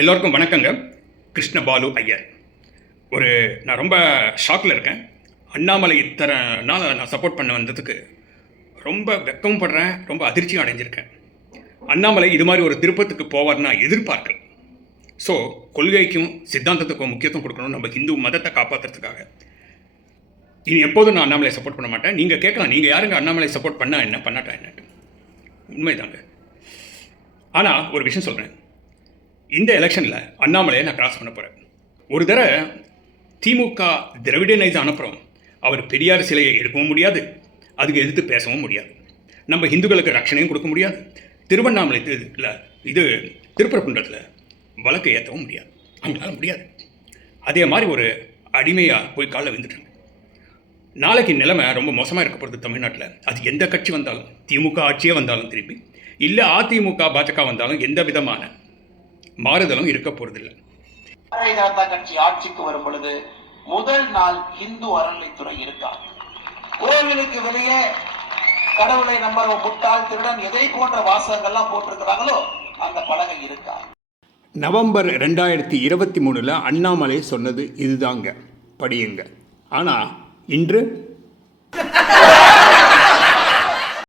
எல்லோருக்கும் வணக்கங்க. கிருஷ்ணபாலு ஐயர். நான் ரொம்ப ஷாக்கில் இருக்கேன். அண்ணாமலை இத்தனை நாள் நான் சப்போர்ட் பண்ண வந்ததுக்கு ரொம்ப வெக்கம் படுறேன், ரொம்ப அதிர்ச்சியும் அடைஞ்சிருக்கேன். அண்ணாமலை இது மாதிரி ஒரு திருப்பத்துக்கு போவார்னு நான் எதிர்பார்க்கல. ஸோ கொள்கைக்கும் சித்தாந்தத்துக்கும் முக்கியத்துவம் கொடுக்கணும், நம்ம ஹிந்து மதத்தை காப்பாற்றுறதுக்காக. இனி எப்போதும் நான் அண்ணாமலை சப்போர்ட் பண்ண மாட்டேன். நீங்கள் கேட்கலாம், நீங்கள் யாருங்க அண்ணாமலை சப்போர்ட் பண்ணால் என்ன, பண்ணாட்டா என்னட்டு. உண்மைதாங்க. ஆனால் ஒரு விஷயம் சொல்கிறேன், இந்த எலெக்ஷனில் அண்ணாமலையை நான் கிராஸ் பண்ண போகிறேன். ஒரு தடவை திமுக திராவிடனைஸ் அனுப்புகிறோம், அவர் பெரியார் சிலையை எடுக்கவும் முடியாது, அதுக்கு எதிர்த்து பேசவும் முடியாது, நம்ம இந்துக்களுக்கு ரட்சணையும் கொடுக்க முடியாது, திருவண்ணாமலை திருப்பரங்குன்றத்தில் வழக்கு ஏற்றவும் முடியாது, அவங்களால முடியாது. அதே மாதிரி ஒரு அடிமையாக போய் காலில் விழுந்துட்டாங்க. நாளைக்கு நிலைமை ரொம்ப மோசமாக இருக்க போகிறது தமிழ்நாட்டில். அது எந்த கட்சி வந்தாலும், திமுக ஆட்சியே வந்தாலும் திருப்பி, இல்லை அதிமுக பாஜக வந்தாலும் எந்த விதமான மாறுதலும் இருக்க போறதில்லை. பாரதிய ஜனதா கட்சி ஆட்சிக்கு வரும் பொழுது முதல் நாள் இந்து அறநிலைத்துறை இருக்காது. கோவிலுக்கு வெளியே கடவுளை நம்பர் முட்டாள் திருடன் எதை போன்ற வாசகங்கள்லாம் போட்டிருக்கிறாங்களோ அந்த பலகை இருக்காது. நவம்பர் 2023 அண்ணாமலை சொன்னது இதுதாங்க, படியுங்க. ஆனால் இன்று